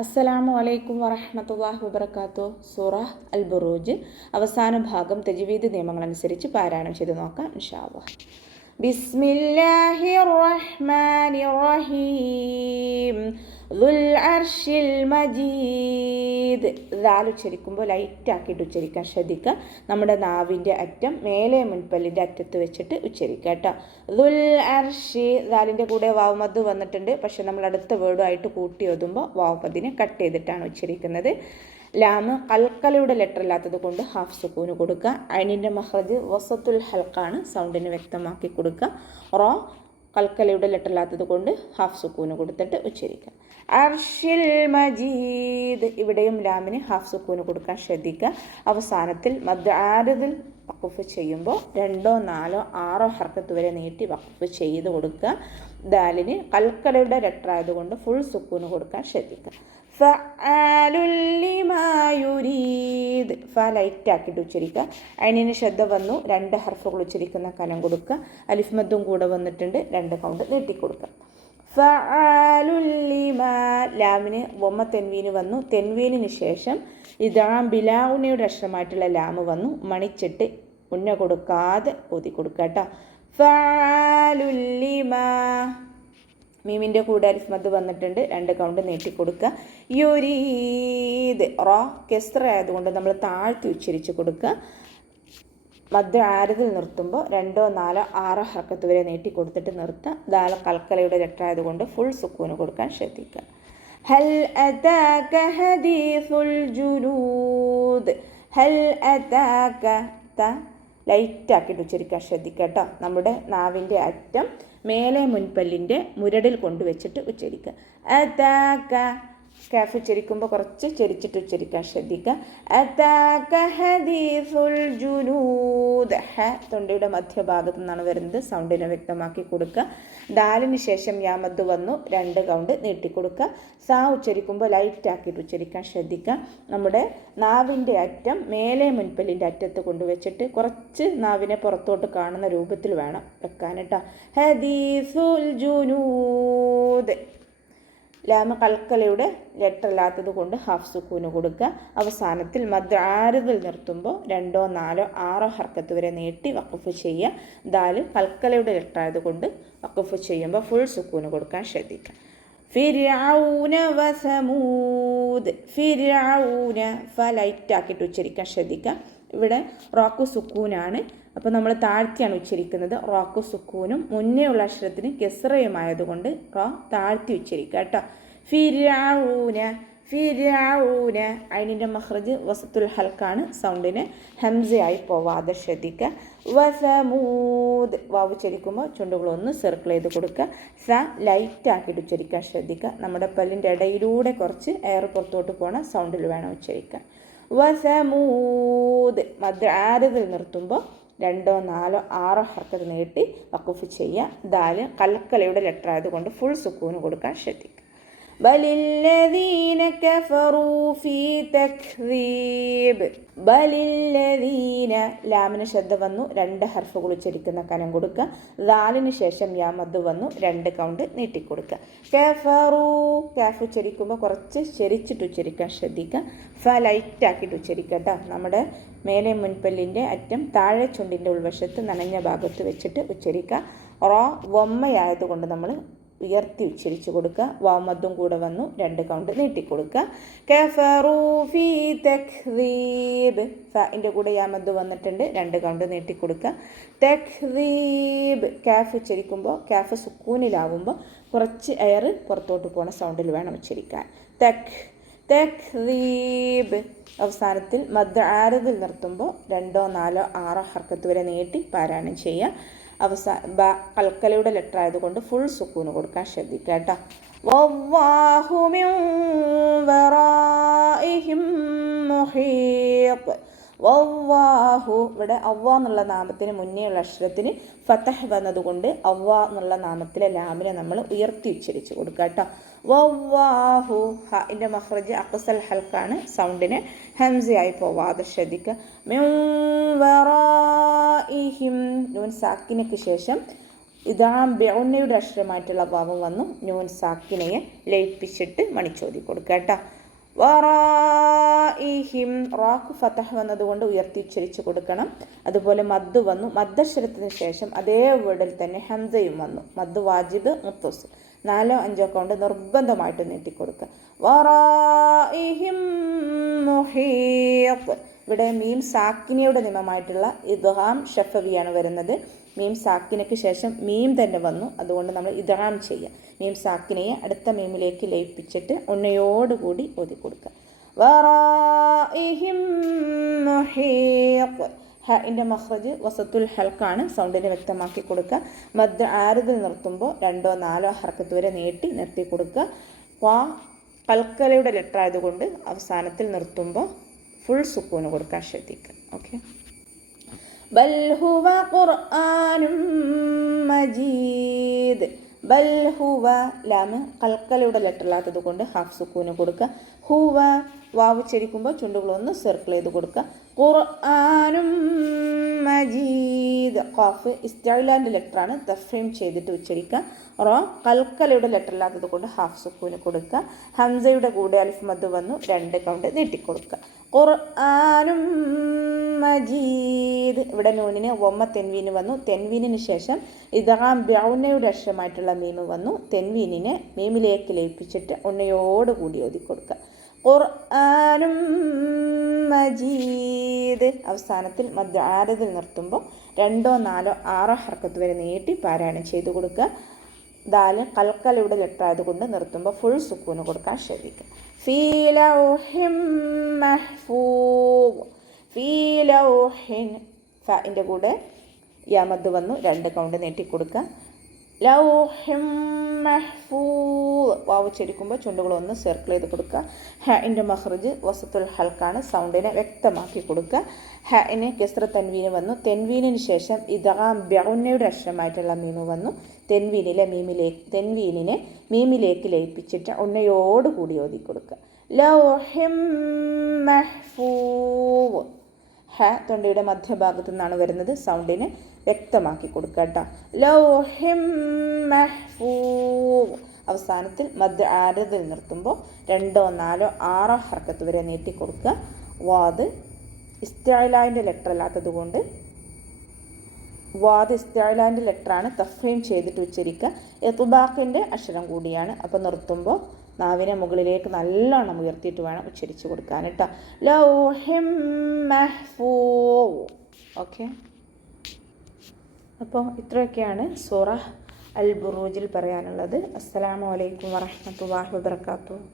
അസ്സലാമു അലൈക്കും വറഹ്മത്തുള്ളാഹി വബറകാതുഹു. സൂറ അൽ ബുറൂജ് അവസാന ഭാഗം തജ്വീദ് നിയമങ്ങളനുസരിച്ച് പാരായണം ചെയ്ത് നോക്കാം ഇൻഷാ അല്ലാഹ്. ബിസ്മില്ലാഹിർ റഹ്മാനിർ റഹീം. ദുൽ അർശിൽ മജീദ്. ദാൽ ഉച്ചരിക്കുമ്പോൾ ലൈറ്റാക്കിയിട്ട് ഉച്ചരിക്കാൻ ശ്രദ്ധിക്കുക. നമ്മുടെ നാവിൻ്റെ അറ്റം മേലെ മുൻപല്ലിൻ്റെ അറ്റത്ത് വെച്ചിട്ട് ഉച്ചരിക്കുക കേട്ടോ. ദുൽ അർഷി, ദാലിൻ്റെ കൂടെ വാവ് മദ് വന്നിട്ടുണ്ട്. പക്ഷെ നമ്മൾ അടുത്ത വേർഡുമായിട്ട് കൂട്ടി ഓതുമ്പോൾ വാവ് മദിനെ കട്ട് ചെയ്തിട്ടാണ് ഉച്ചരിക്കുന്നത്. ലാമ് കൽക്കലയുടെ ലെറ്റർ ഇല്ലാത്തത് കൊണ്ട് ഹാഫ് സുക്കൂന് കൊടുക്കുക. അയിനിൻ്റെ മഹ്റജ് വസത്തുൽ ഹൽക്കാണ്, സൗണ്ടിന് വ്യക്തമാക്കി കൊടുക്കുക. റോ കൽക്കലയുടെ ലെറ്റർ ഇല്ലാത്തത് കൊണ്ട് ഹാഫ് സുക്കൂന് കൊടുത്തിട്ട് ഉച്ചരിക്കുക. അർഷിൽ മജീദ്, ഇവിടെയും ലാമിന് ഹാഫ് സുക്കൂന് കൊടുക്കാൻ ശ്രദ്ധിക്കുക. അവസാനത്തിൽ മദ് ആരിദിൽ വഖഫ് ചെയ്യുമ്പോൾ 2, 4, 6 ഹർക്കത്ത് വരെ നീട്ടി വഖഫ് ചെയ്ത് കൊടുക്കുക. ദാലിന് കൽക്കലയുടെ ലെറ്റർ ആയതുകൊണ്ട് ഫുൾ സുക്കൂന് കൊടുക്കാൻ ശ്രദ്ധിക്കുക. ഫഅലുൽ ലിമാ യുരീദ്, ഫ ലൈറ്റാക്കിയിട്ട് ഉച്ചരിക്കുക. അതിന് ശ്രദ്ധ വന്നു 2 ഹർഫുകൾ ഉച്ചരിക്കുന്ന കനം കൊടുക്കുക. അലിഫ് മദ്ദും കൂടെ വന്നിട്ടുണ്ട്, 2 കൗണ്ട് നീട്ടിക്കൊടുക്കുക. ഫഅലുൽ ലിമാ, ലാമിന് വമ്മ തെൻവീന് വന്നു. തെൻവീനിന് ശേഷം ഇദാം ബിലാഉനയുടെ അക്ഷരമായിട്ടുള്ള ലാമ് വന്നു. മണിച്ചിട്ട് ഉന്ന കൊടുക്കാതെ ഓതി കൊടുക്കുക കേട്ടോ. ഫഅലുൽ ലിമാ, മീമിൻ്റെ കൂടെ അലിഫ് മദ് വന്നിട്ടുണ്ട്, 2 കൗണ്ട് നീട്ടിക്കൊടുക്കുക. യുരീദ്, റോ കെസ്റ ആയതുകൊണ്ട് നമ്മൾ താഴ്ത്തി ഉച്ചരിച്ച് കൊടുക്കുക. മദ് ആരിദിൽ നിർത്തുമ്പോൾ 2, 4, 6 ഹർക്കത്ത് വരെ നീട്ടി കൊടുത്തിട്ട് നിർത്തുക. ദാൽ കൽക്കലയുടെ ലെറ്റർ ആയതുകൊണ്ട് ഫുൾ സുക്കൂന് കൊടുക്കാൻ ശ്രദ്ധിക്കുക. ഹൽ അതാക ഹദീസുൽ ജുനൂദ്. ഹൽ അതാക, ത ലൈറ്റാക്കിയിട്ട് ഉച്ചരിക്കാൻ ശ്രദ്ധിക്കുക കേട്ടോ. നമ്മുടെ നാവിൻ്റെ അറ്റം മേലെ മുൻപല്ലിൻ്റെ മുരടിൽ കൊണ്ടുവച്ചിട്ട് ഉച്ചരിക്കുക. അതാക, കാഫ് ഉച്ചരിക്കുമ്പോൾ കുറച്ച് ചെരിച്ചിട്ട് ഉച്ചരിക്കാൻ ശ്രദ്ധിക്കുക. അതാക ഹദീസുൽ ജുനൂദ്, ഹ തൊണ്ടയുടെ മധ്യഭാഗത്തു നിന്നാണ് വരുന്നത്, സൗണ്ടിനെ വ്യക്തമാക്കി കൊടുക്കുക. ദാലിന് ശേഷം യാമദ് വന്നു, 2 കൗണ്ട് നീട്ടിക്കൊടുക്കുക. സാ ഉച്ചരിക്കുമ്പോൾ ലൈറ്റാക്കിയിട്ട് ഉച്ചരിക്കാൻ ശ്രദ്ധിക്കുക. നമ്മുടെ നാവിൻ്റെ അറ്റം മേലെ മുൻപല്ലിൻ്റെ അറ്റത്ത് കൊണ്ടുവച്ചിട്ട് കുറച്ച് നാവിനെ പുറത്തോട്ട് കാണുന്ന രൂപത്തിൽ വേണം വെക്കാൻ കേട്ടോ. ഹദീസുൽ ജുനൂദ്, ലാമ കൽക്കലയുടെ ലെറ്റർ ഇല്ലാത്തത് കൊണ്ട് ഹാഫ് സുക്കൂന് കൊടുക്കുക. അവസാനത്തിൽ മദ് ആരിദിൽ നിർത്തുമ്പോൾ 2, 4, 6 ഹർക്കത്ത് വരെ നീട്ടി വഖഫ് ചെയ്യുക. ദാല് കൽക്കലയുടെ ലെറ്റർ ആയതുകൊണ്ട് വഖഫ് ചെയ്യുമ്പോൾ ഫുൾ സുക്കൂന് കൊടുക്കാൻ ശ്രദ്ധിക്കുക. ഫിർഔന വസമൂദ്. ഫിർഔന, ഫ ലൈറ്റാക്കിയിട്ട് ഉച്ചരിക്കാൻ ശ്രദ്ധിക്കുക. ഇവിടെ റോക്കു സുക്കൂനാണ്, അപ്പോൾ നമ്മൾ താഴ്ത്തിയാണ് ഉച്ചരിക്കുന്നത്. റോക്കു സുക്കൂനും മുന്നേ ഉള്ള അക്ഷരത്തിന് കെസ്റയുമായതുകൊണ്ട് റോ താഴ്ത്തി ഉച്ചരിക്കുക കേട്ടോ. ഫിർഔന, ഫിർഔന, അതിൻ്റെ മഹ്റജ് വസത്തുൽ ഹൽക്കാണ്, സൗണ്ടിന് ഹംസയായി പോവാതെ ശ്രദ്ധിക്കുക. വസമൂദ്, വാവ് ഉച്ചരിക്കുമ്പോൾ ചുണ്ടുകളൊന്ന് സർക്കിൾ ചെയ്ത് കൊടുക്കുക. സ ലൈറ്റാക്കിയിട്ട് ഉച്ചരിക്കാൻ ശ്രദ്ധിക്കുക. നമ്മുടെ പല്ലിൻ്റെ ഇടയിലൂടെ കുറച്ച് എയർ പുറത്തോട്ട് പോകണ സൗണ്ടിൽ വേണം ഉച്ചരിക്കാൻ. വസമൂദ്, മദ് ആരിദിൽ നിർത്തുമ്പോൾ 2, 4, 6 ഹർക്കത്ത് നീട്ടി വഖഫ് ചെയ്യുക. ദാല് കൽക്കലയുടെ ലെറ്റർ ആയതുകൊണ്ട് ഫുൾ സുക്കൂന് കൊടുക്കാൻ ശ്രദ്ധിക്കുക. ബലില്ലദീന കഫറൂ ഫീ തക്ദീബ്. ബലില്ലദീന, ലാമിന് ശ്രദ്ധ വന്നു, 2 ഹർഫുകൾ ഉച്ചരിക്കുന്ന കനം കൊടുക്കുക. ദാലിന് ശേഷം യാമദ് വന്നു, 2 കൗണ്ട് നീട്ടിക്കൊടുക്കുക. കഫറൂ, കാഫ് ഉച്ചരിക്കുമ്പോൾ കുറച്ച് ചെരിച്ചിട്ട് ഉച്ചരിക്കാൻ ശ്രദ്ധിക്കുക. ഫ ലൈറ്റാക്കിയിട്ട് ഉച്ചരിക്കുക കേട്ടോ. നമ്മുടെ മേലെ മുൻപല്ലിൻ്റെ അറ്റം താഴെ ചുണ്ടിൻ്റെ ഉൾവശത്ത് നനഞ്ഞ ഭാഗത്ത് വെച്ചിട്ട് ഉച്ചരിക്കുക. റോ വമ്മയായതുകൊണ്ട് നമ്മൾ ഉയർത്തി ഉച്ചരിച്ച് കൊടുക്കുക. വാമദ്ദും കൂടെ വന്നു, 2 കൗണ്ട് നീട്ടിക്കൊടുക്കുക. കഫറൂ ഫീ തക്ദീബ്, ഫഇൻ്റെ കൂടെ യാമദ് വന്നിട്ടുണ്ട്, 2 കൗണ്ട് നീട്ടിക്കൊടുക്കുക. തക്ദീബ്, കാഫ് ഉച്ചരിക്കുമ്പോൾ കാഫ് സുക്കൂനിലാവുമ്പോൾ കുറച്ച് എയർ പുറത്തോട്ട് പോണ സൗണ്ടിൽ വേണം ഉച്ചരിക്കാൻ. തക്ദീബ്, അവസാനത്തിൽ മദ് ആരിദിൽ നിർത്തുമ്പോൾ 2, 4, 6 ഹർക്കത്ത് വരെ നീട്ടി പാരായണം ചെയ്യുക. കൽക്കലയുടെ ലെറ്റർ ആയതുകൊണ്ട് ഫുൾ സുക്കൂന് കൊടുക്കാൻ ശ്രദ്ധിക്കുക കേട്ടോ. വല്ലാഹു മിൻ വറാഇഹിം മുഹീത്ത്. വല്ലാഹു, ഇവിടെ അവ്വാ എന്നുള്ള നാമത്തിന് മുന്നേ ഉള്ള അക്ഷരത്തിന് ഫതഹ് വന്നതുകൊണ്ട് അവ്വാ എന്നുള്ള നാമത്തിലെ ലാമിനെ നമ്മൾ ഉയർത്തി ഉച്ചരിച്ച് കൊടുക്കുക കേട്ടോ. വല്ലാഹു, ഹാഇൻ്റെ മഖ്റജ് അഖ്സൽ ഹൽക്കാണ്, സൗണ്ടിന് ഹംസയായി പോവാതെ ശ്രദ്ധിക്കുക. മിൻ വറാഇഹിം, നൂൻ സാക്കിനക്ക് ശേഷം ഇദാം ബിഉന്നയുടെ അക്ഷരമായിട്ടുള്ള വാവ് വന്നു. നൂൻ സാക്കിനയെ ലയിപ്പിച്ചിട്ട് മണിച്ചോതി കൊടുക്കുക കേട്ടോ. വറാഇഹിം റാക്ക് ഫതഹ് വന്നതുകൊണ്ട് ഉയർത്തി ഉച്ചരിച്ച് കൊടുക്കണം. അതുപോലെ മദ് വന്നു. മദ്ദക്ഷരത്തിന് ശേഷം അതേ വേർഡിൽ തന്നെ ഹംസയും വന്നു. മദ് വാജിബ് മുത്തസിൽ 4 5 കൗണ്ട് നിർബന്ധമായിട്ട് നീട്ടിക്കൊടുക്കുക. വറാഇഹിം മുഹീത്ത്. ഇവിടെ മീം സാക്കിനയുടെ നിയമമായിട്ടുള്ള ഇദ്ഗാം ഷഫവിയാണ് വരുന്നത്. മീം സാക്കിനയ്ക്ക് ശേഷം മീം തന്നെ വന്നു, അതുകൊണ്ട് നമ്മൾ ഇദ്ഗാം ചെയ്യുക. മീം സാക്കിനയെ അടുത്ത മീമിലേക്ക് ലയിപ്പിച്ചിട്ട് ഉണ്ണയോടുകൂടി ഓതി കൊടുക്കുക. വറാഇഹിം മുഹീത്ത്. ഹഇൻ്റെ മഖ്റജ് വസത്തുൽ ഹൽക്കാണ്. സൗണ്ടിനെ വ്യക്തമാക്കി കൊടുക്കുക. മദ് ആരിദിൽ നിർത്തുമ്പോൾ 2 4 ഹർക്കത്ത് വരെ നീട്ടി നിർത്തി കൊടുക്കുക. ഖ കൽക്കലയുടെ ലെറ്റർ ആയതുകൊണ്ട് അവസാനത്തിൽ നിർത്തുമ്പോൾ ഫുൾ സുക്കൂന് കൊടുക്കാൻ ശ്രദ്ധിക്കുക. ഓക്കെ. ബൽ ഹുവ ഖുർആനും മജീദ്. ബൽ ഹുവ ലാമ് കൽക്കലയുടെ ലെറ്റർ ഇല്ലാത്തത് കൊണ്ട് ഹാഫ് സുക്കൂന് കൊടുക്കുക. ഹുവ വാവ് ചരിക്കുമ്പോൾ ചുണ്ടുകളൊന്ന് സർക്കിൾ ചെയ്ത് കൊടുക്കുക. ഖുർആനും മജീദ്. ഖാഫ് ഇസ്തിഅലാന്റെ ലെറ്ററാണ്, തഫ്ഹീം ചെയ്തിട്ട് ഉച്ചരിക്കുക. റോ കൽക്കലയുടെ ലെറ്റർ ഇല്ലാത്തത് കൊണ്ട് ഹാഫ് സുക്കൂന് കൊടുക്കുക. ഹംസയുടെ കൂടെ അലിഫ് മദ് വന്നു, 2 കൗണ്ട് നീട്ടിക്കൊടുക്കുക. ഖുർആനും മജീദ്. ഇവിടെ നൂനിന് വമ്മ തെൻവീന് വന്നു. തെൻവീനിന് ശേഷം ഇദ്ഗാം ബിഉന്നയുടെ അക്ഷരമായിട്ടുള്ള മീമ് വന്നു. തെൻവീനിനെ മീമിലേക്ക് ലയിപ്പിച്ചിട്ട് ഉണ്ണയോടുകൂടി ഓതി കൊടുക്കുക. ഖുർആനും മജീദ്. അവസാനത്തിൽ മദ് ആരിദിൽ നിർത്തുമ്പോൾ 2 4 6 ഹർക്കത്ത് വരെ നീട്ടി പാരായണം ചെയ്തു കൊടുക്കുക. ദാല് കൽക്കലയുടെ ലെറ്റർ ആയതുകൊണ്ട് നിർത്തുമ്പോൾ ഫുൾ സുക്കൂന് കൊടുക്കാൻ ശ്രദ്ധിക്കുക. ഫീ ലൗഹിൻ മഹ്ഫൂദ്. ഫീ ലൗഹിൻ. ഫഇൻ്റെ കൂടെ യമദ് വന്നു, 2 കൗണ്ട് നീട്ടിക്കൊടുക്കുക. ലൗഹിൻ മഹ്ഫൂദ്. വാവ് ചരിക്കുമ്പോൾ ചുണ്ടുകളൊന്ന് സർക്കിൾ ചെയ്ത് കൊടുക്കുക. ഹഇൻ്റെ മഖ്റജ് വസത്തുൽ ഹൽക്കാണ്. സൗണ്ടിനെ വ്യക്തമാക്കി കൊടുക്കുക. ഹഇന് കസ്ര തൻവീന് വന്നു. തെൻവീനിന് ശേഷം ഇദ്ഗാം ബിഉന്നയുടെ അക്ഷരമായിട്ടുള്ള മീമ് വന്നു. തെൻവീനിനെ മീമിലേക്ക് ലയിപ്പിച്ചിട്ട് ഉണ്ണയോടുകൂടി ഓതി കൊടുക്കുക. ലൗഹിൻ മഹ്ഫൂദ്. ഹ തൊണ്ടയുടെ മധ്യഭാഗത്തു നിന്നാണ് വരുന്നത്. സൗണ്ടിന് വ്യക്തമാക്കി കൊടുക്കുക കേട്ടോ. ലൗഹിൻ മഹ്ഫൂദ്. അവസാനത്തിൽ മദ് ആരിദിൽ നിർത്തുമ്പോൾ 2 4 6 ഹർക്കത്ത് വരെ നീട്ടി കൊടുക്കുക. വാദ് ഇസ്തിഅലാന്റെ ലെറ്റർ അല്ലാത്തത് കൊണ്ട് വാദ് ഇസ്തിഅലാന്റെ ലെറ്ററാണ്, തഫ്ഹീം ചെയ്തിട്ട് ഉച്ചരിക്കുക. ഇത്ബാഖിൻ്റെ അക്ഷരം കൂടിയാണ്. അപ്പോൾ നിർത്തുമ്പോൾ നാവിനെ മുകളിലേക്ക് നല്ലോണം ഉയർത്തിയിട്ട് വേണം ഉച്ചരിച്ച് കൊടുക്കാൻ കേട്ടോ. ലൗഹിൻ മഹ്ഫൂദ്. ഓക്കെ. അപ്പോൾ ഇത്രയൊക്കെയാണ് സൂറ അൽ ബുറൂജിൽ പറയാനുള്ളത്. അസ്സലാമു അലൈക്കും വറഹ്മത്തുള്ളാഹി വബറകാതുഹു.